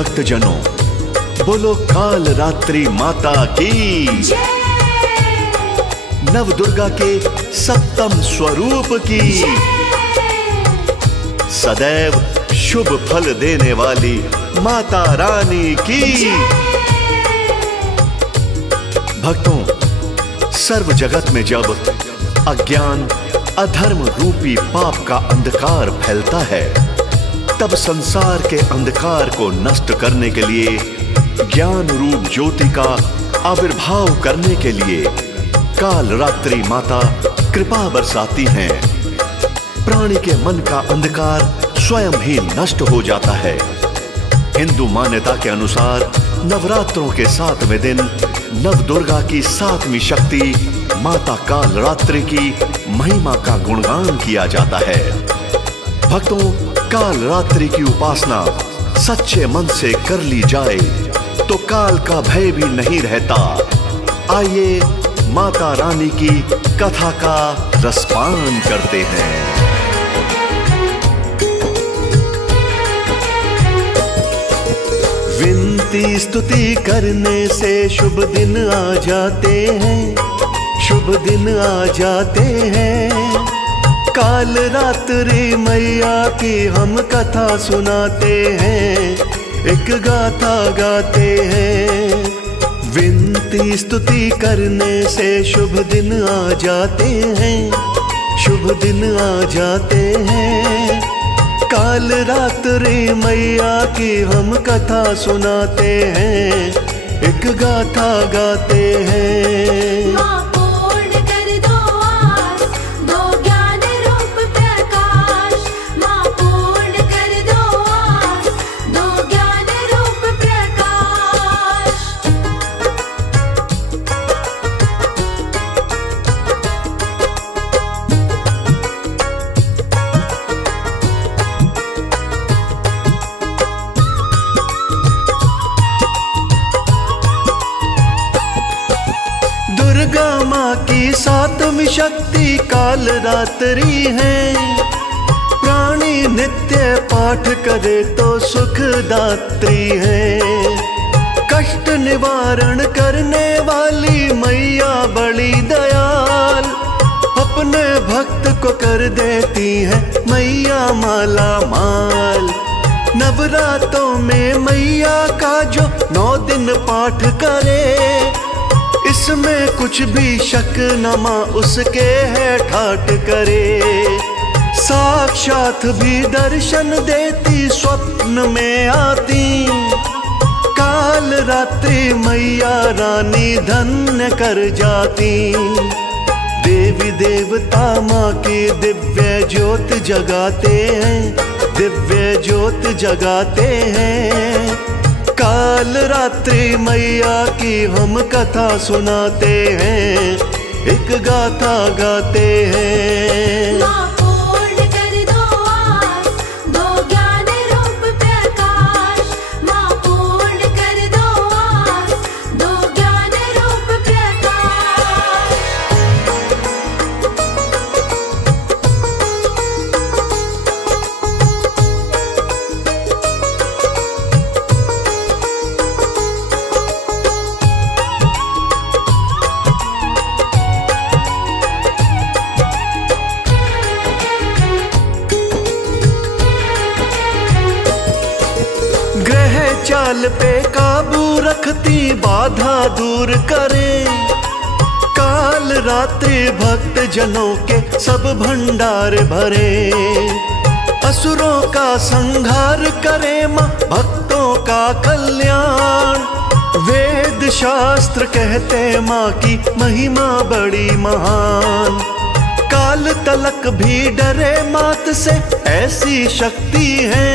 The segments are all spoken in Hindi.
भक्तजनों, बोलो काल रात्रि माता की जय। नव दुर्गा के सप्तम स्वरूप की सदैव शुभ फल देने वाली माता रानी की। भक्तों, सर्व जगत में जब अज्ञान अधर्म रूपी पाप का अंधकार फैलता है, तब संसार के अंधकार को नष्ट करने के लिए, ज्ञान रूप ज्योति का आविर्भाव करने के लिए काल रात्रि माता कृपा बरसाती हैं। प्राणी के मन का अंधकार स्वयं ही नष्ट हो जाता है। हिंदू मान्यता के अनुसार नवरात्रों के 7वें दिन नव दुर्गा की 7वीं शक्ति माता काल रात्रि की महिमा का गुणगान किया जाता है। भक्तों, काल रात्रि की उपासना सच्चे मन से कर ली जाए तो काल का भय भी नहीं रहता। आइए माता रानी की कथा का रसपान करते हैं। विनती स्तुति करने से शुभ दिन आ जाते हैं, शुभ दिन आ जाते हैं। काल रात्रि मैया की हम कथा सुनाते हैं, एक गाथा गाते हैं। विनती स्तुति करने से शुभ दिन आ जाते हैं, शुभ दिन आ जाते हैं। काल रात्रि मैया की हम कथा सुनाते हैं, एक गाथा गाते हैं। माँ पूर्ण कर दो आस, दो ज्ञान रूप प्रकाश। माँ पूर्ण कर दो आस, दो ज्ञान रूप प्रकाश। दुर्गा माँ की 7वीं शक्ति काल रात्रि है। प्राणी नित्य पाठ करे तो सुखदात्री है। कष्ट निवारण करने वाली मैया बड़ी दयाल, अपने भक्त को कर देती है मैया माला माल। नवरात्रों में मैया का जो 9 दिन पाठ करे, इसमें कुछ भी शक न माँ उसके है ठाट करे। साक्षात भी दर्शन देती, स्वप्न में आती। काल रात्रि मैया रानी धन्य कर जाती। देवी देवता माँ की दिव्य ज्योत जगाते हैं, दिव्य ज्योत जगाते हैं। काल रात्रि मैया की हम कथा सुनाते हैं, एक गाथा गाते हैं। माँ पूर्ण कर दो आस, दो ज्ञान रूप प्रकाश। माँ पूर्ण कर दो आस, दो ज्ञान रूप प्रकाश। ग्रह चाल पे काबू रखती, बाधा दूर करे। काल रात्रि भक्त जनों के सब भंडार भरे। असुरों का संहार करे माँ, भक्तों का कल्याण। वेद शास्त्र कहते माँ की महिमा बड़ी महान। काल तलक भी डरे मात से, ऐसी शक्ति है।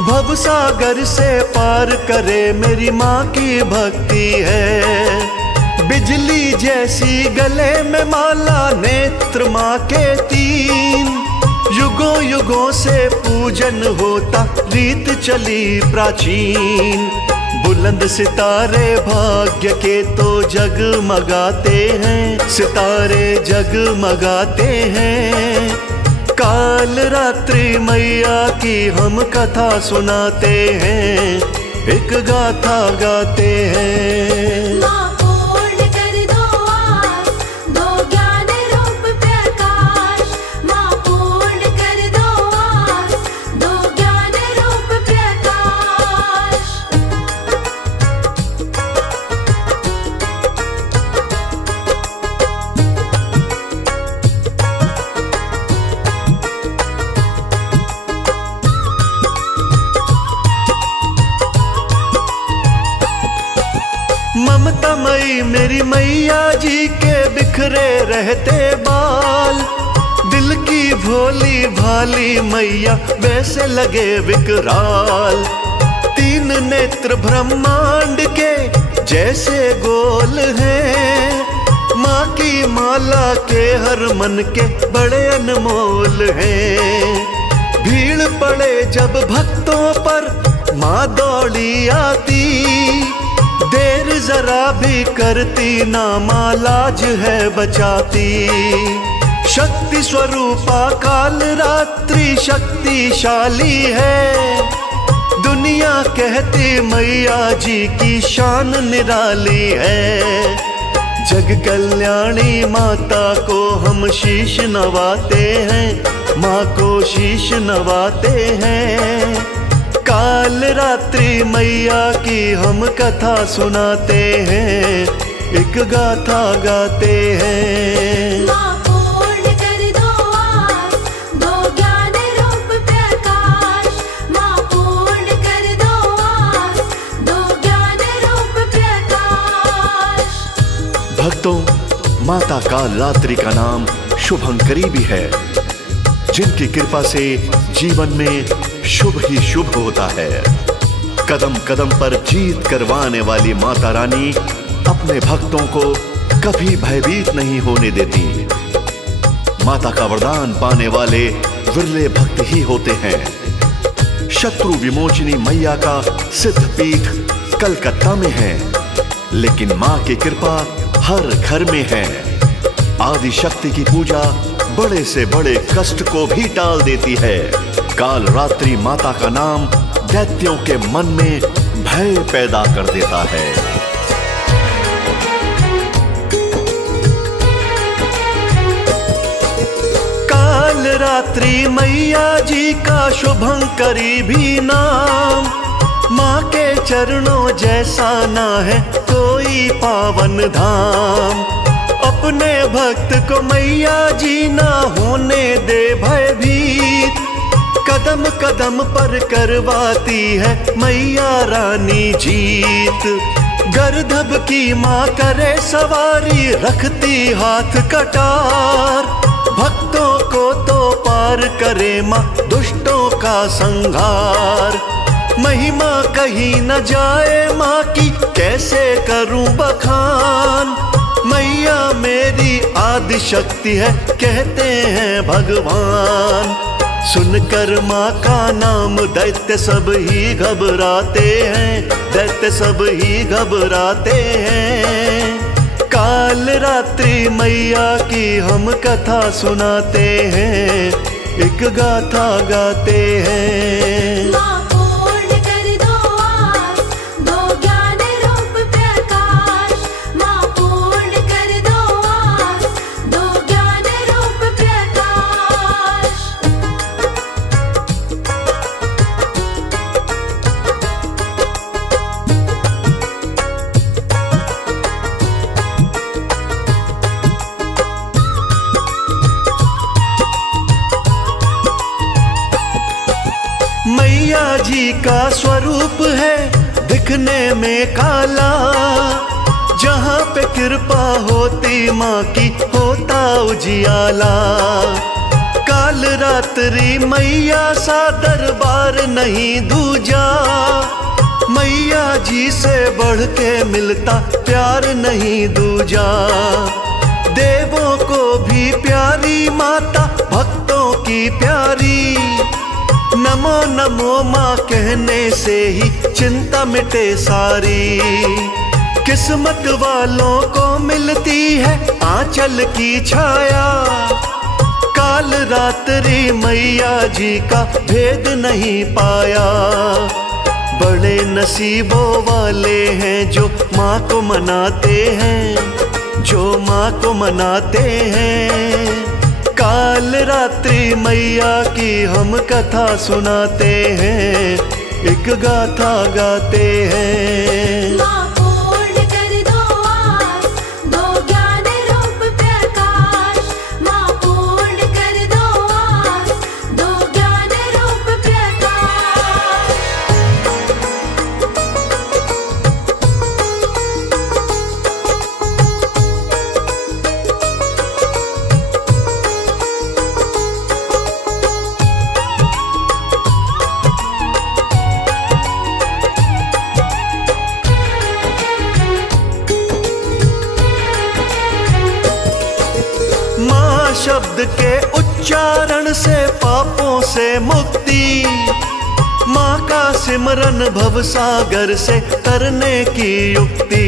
भवसागर से पार करे मेरी माँ की भक्ति है। बिजली जैसी गले में माला, नेत्र माँ के 3। युगों युगों से पूजन होता, रीत चली प्राचीन। बुलंद सितारे भाग्य के तो जगमगाते हैं, सितारे जगमगाते हैं। काल रात्रि मैया की हम कथा सुनाते हैं, एक गाथा गाते हैं। माँ पूर्ण कर दो आस, दो ज्ञान रूप प्रकाश। माँ पूर्ण कर दो आस, दो ज्ञान रूप प्रकाश। ममतामयी मेरी मैया जी के बिखरे रहते बाल, दिल की भोली भाली मैया वैसे लगे विकराल। तीन नेत्र ब्रह्मांड के जैसे गोल हैं, माँ की माला के हर मन के बड़े अनमोल हैं। भीड़ पड़े जब भक्तों पर माँ दौड़ी आती, देर जरा भी करती ना माँ लाज है बचाती। शक्ति स्वरूपा काल रात्रि शक्तिशाली है, दुनिया कहती मैया जी की शान निराली है। जग कल्याणी माता को हम शीश नवाते हैं, माँ को शीश नवाते हैं। काल रात्रि मैया की हम कथा सुनाते हैं, एक गाथा गाते हैं। माँ पूर्ण कर दो आस, दो ज्ञान रूप प्रकाश। माँ पूर्ण कर दो आस, दो ज्ञान रूप प्रकाश। भक्तों, माता काल रात्रि का नाम शुभंकरी भी है, जिनकी कृपा से जीवन में शुभ ही शुभ होता है। कदम कदम पर जीत करवाने वाली माता रानी अपने भक्तों को कभी भयभीत नहीं होने देती। माता का वरदान पाने वाले विरले भक्त ही होते हैं। शत्रु विमोचनी मैया का सिद्ध पीठ कलकत्ता में है, लेकिन मां की कृपा हर घर में है। आदि शक्ति की पूजा बड़े से बड़े कष्ट को भी टाल देती है। काल रात्रि माता का नाम दैत्यों के मन में भय पैदा कर देता है। काल रात्रि मैया जी का शुभंकरी भी नाम, माँ के चरणों जैसा ना है कोई पावन धाम। अपने भक्त को मैया जी ना होने दे भयभीत, कदम कदम पर करवाती है मैया रानी जीत। गर्दभ की माँ करे सवारी, रखती हाथ कटार। भक्तों को तो पार करे माँ दुष्टों का संहार। महिमा कहीं न जाए माँ की, कैसे करूं बखान। मैया मेरी आदि शक्ति है कहते हैं भगवान। सुनकर माँ का नाम दैत्य सब ही घबराते हैं, दैत्य सब ही घबराते हैं। काल रात्रि मैया की हम कथा सुनाते हैं, एक गाथा गाते हैं। माँ पूर्ण कर दो आस, दो ज्ञान रूप प्रकाश। माँ पूर्ण कर दो आस, दो ज्ञान रूप प्रकाश। मैया जी का स्वरूप है दिखने में काला, जहाँ पे कृपा होती माँ की होता उजियाला। काल रात्रि मैया सा दरबार नहीं दूजा, मैया जी से बढ़ के मिलता प्यार नहीं दूजा। देवों को भी प्यारी माता, भक्तों की प्यारी। नमो नमो माँ कहने से ही चिंता मिटे सारी। किस्मत वालों को मिलती है आंचल की छाया। काल रात्रि मैया जी का भेद नहीं पाया। बड़े नसीबों वाले हैं जो माँ को मनाते हैं, जो माँ को मनाते हैं। काल रात्रि मैया की हम कथा सुनाते हैं, एक गाथा गाते हैं। माँ पूर्ण कर दो आस, दो ज्ञान रूप प्रकाश। माँ पूर्ण कर दो आस, दो ज्ञान रूप प्रकाश। माँ शब्द के उच्चारण से पापों से मुक्ति, माँ का सिमरन भवसागर से तरने की युक्ति।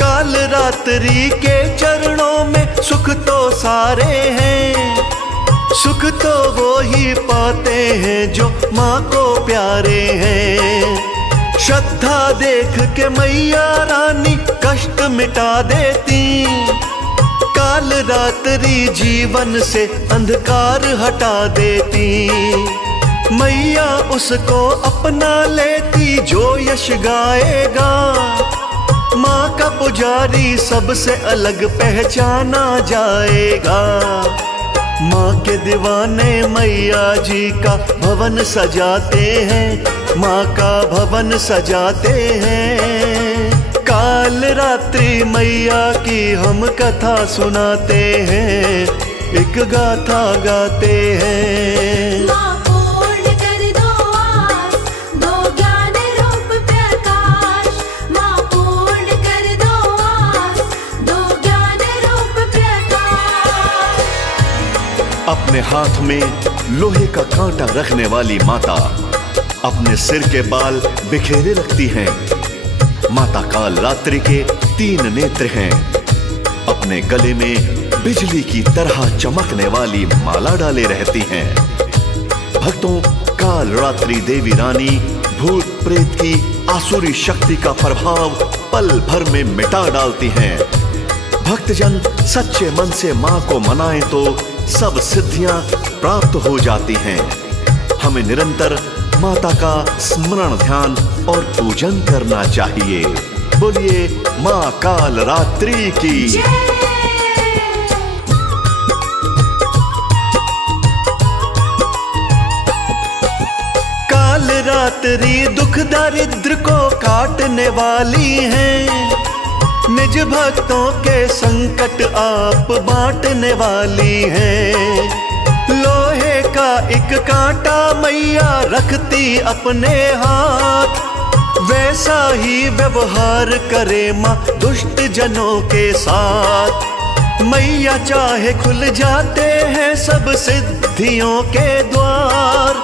काल रात्रि के चरणों में सुख तो सारे हैं, सुख तो वो ही पाते हैं जो माँ को प्यारे हैं। श्रद्धा देख के मैया रानी कष्ट मिटा देती, काल रात्रि जीवन से अंधकार हटा देती। मैया उसको अपना लेती जो यश गाएगा, माँ का पुजारी सबसे अलग पहचाना जाएगा। माँ के दीवाने मैया जी का भवन सजाते हैं, माँ का भवन सजाते हैं। काल रात्रि मैया की हम कथा सुनाते हैं, एक गाथा गाते हैं। माँ पूर्ण कर दो आस, दो ज्ञान रूप प्रकाश। माँ पूर्ण कर दो आस, दो ज्ञान रूप प्रकाश। अपने हाथ में लोहे का कांटा रखने वाली माता अपने सिर के बाल बिखेरे रखती हैं। माता काल रात्रि के 3 नेत्र हैं। अपने गले में बिजली की तरह चमकने वाली माला डाले रहती हैं। भक्तों, काल रात्रि देवी रानी भूत प्रेत की आसुरी शक्ति का प्रभाव पल भर में मिटा डालती हैं। भक्तजन सच्चे मन से मां को मनाएं तो सब सिद्धियां प्राप्त हो जाती हैं। हमें निरंतर माता का स्मरण, ध्यान और पूजन करना चाहिए। बोलिए मां काल रात्रि की जय। काल रात्रि दुख दरिद्र को काटने वाली है, निज भक्तों के संकट आप बांटने वाली है। लोहे का एक कांटा मैया रखती अपने हाथ, वैसा ही व्यवहार करे माँ दुष्ट जनों के साथ। मैया चाहे खुल जाते हैं सब सिद्धियों के द्वार,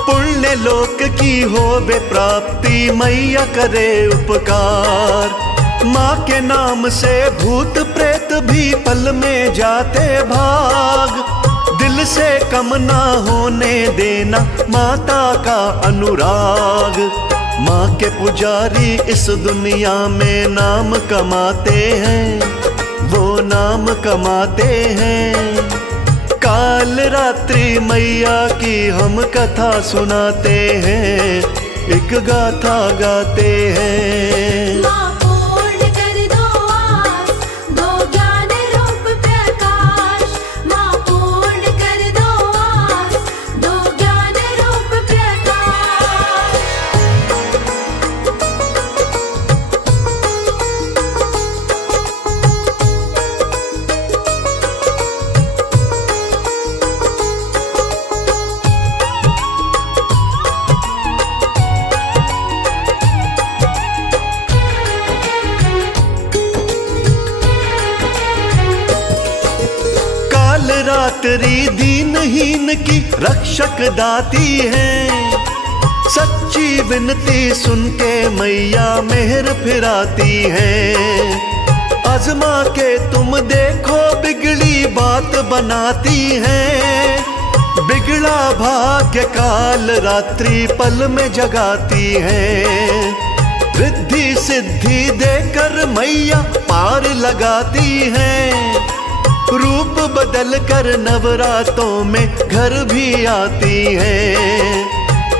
पुण्य लोक की होवे प्राप्ति मैया करे उपकार। माँ के नाम से भूत प्रेत भी पल में जाते भाग, दिल से कम ना होने देना माता का अनुराग। माँ के पुजारी इस दुनिया में नाम कमाते हैं, वो नाम कमाते हैं। काल रात्रि मैया की हम कथा सुनाते हैं, एक गाथा गाते हैं। माँ पूर्ण कर दो आस, दो ज्ञान रूप प्रकाश। माँ पूर्ण कर दो आस, दो ज्ञान रूप प्रकाश। रात्रि दीनहीन की रक्षक दाती है, सच्ची विनती सुन के मैया मेहर फिराती है। आजमा के तुम देखो बिगड़ी बात बनाती हैं। बिगड़ा भाग्य काल रात्रि पल में जगाती हैं। रिद्धि सिद्धि देकर मैया पार लगाती हैं। रूप बदल कर नवरातों में घर भी आती हैं।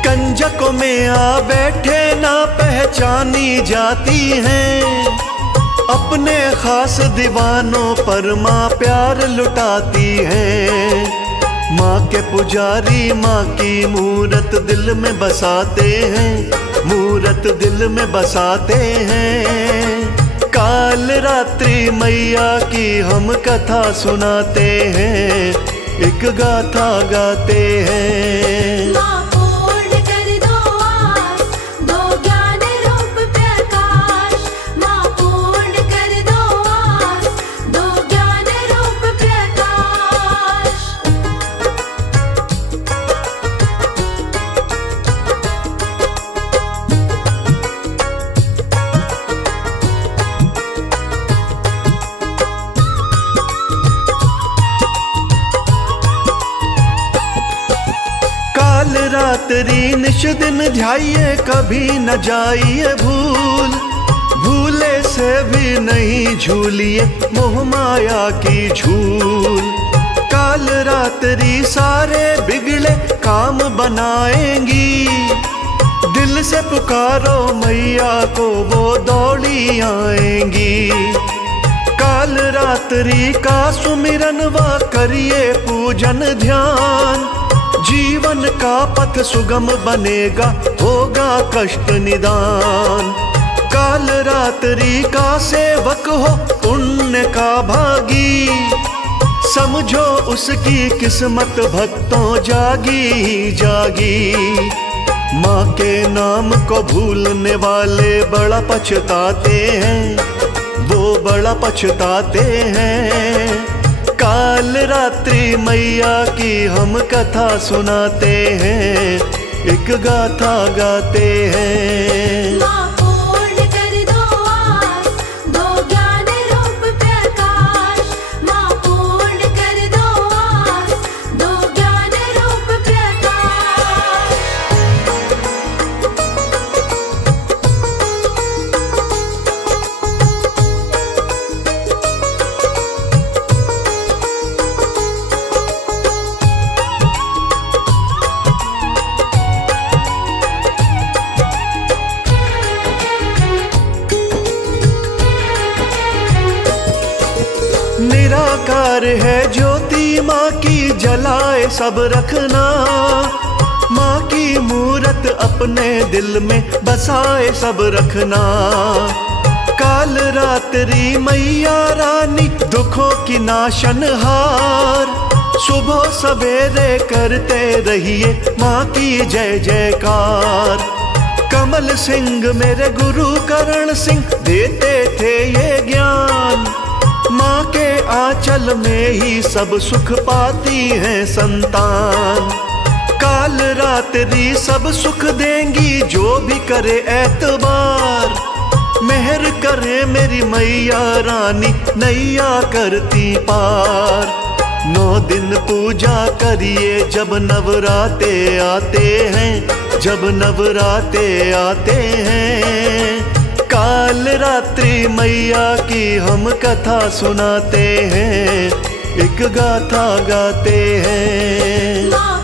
कंजकों में आ बैठे ना पहचानी जाती हैं। अपने खास दीवानों पर माँ प्यार लुटाती हैं। माँ के पुजारी माँ की मूरत दिल में बसाते हैं। मूरत दिल में बसाते हैं। काल रात्रि मैया की हम कथा सुनाते हैं। एक गाथा गाते हैं। माँ पूर्ण कर दो आस, दो ज्ञान रूप प्रकाश। माँ पूर्ण कर दो आस, दो ज्ञान रूप प्रकाश। काल रात्रि निश दिन ध्याइए कभी न जाइए भूल। भूले से भी नहीं झूलिए मोह माया की झूल। काल रात्रि सारे बिगड़े काम बनाएंगी। दिल से पुकारो मैया को वो दौड़ी आएंगी। काल रात्रि का सुमिरन व करिए पूजन ध्यान। जीवन का पथ सुगम बनेगा होगा कष्ट निदान। काल रात्रि का सेवक हो पुण्य का भागी। समझो उसकी किस्मत भक्तों जागी ही जागी। माँ के नाम को भूलने वाले बड़ा पछताते हैं। वो बड़ा पछताते हैं। काल रात्रि मैया की हम कथा सुनाते हैं। एक गाथा गाते हैं। माँ पूर्ण कर दो आस, दो ज्ञान रूप प्रकाश। माँ पूर्ण कर दो आस, दो ज्ञान रूप प्रकाश। निराकार है ज्योति माँ की जलाए सब रखना। माँ की मूरत अपने दिल में बसाए सब रखना। काल रात्रि मैया रानी दुखों की नाशनहार। सुबह सवेरे करते रहिए माँ की जय जयकार। कमल सिंह मेरे गुरु करण सिंह देते थे ये ज्ञान। माँ के आंचल में ही सब सुख पाती है संतान। काल रात्रि सब सुख देंगी जो भी करे एतबार। मेहर करे मेरी मैया रानी नैया करती पार। 9 दिन पूजा करिए जब नवराते आते हैं। जब नवराते आते हैं। काल रात्रि मैया की हम कथा सुनाते हैं। एक गाथा गाते हैं। माँ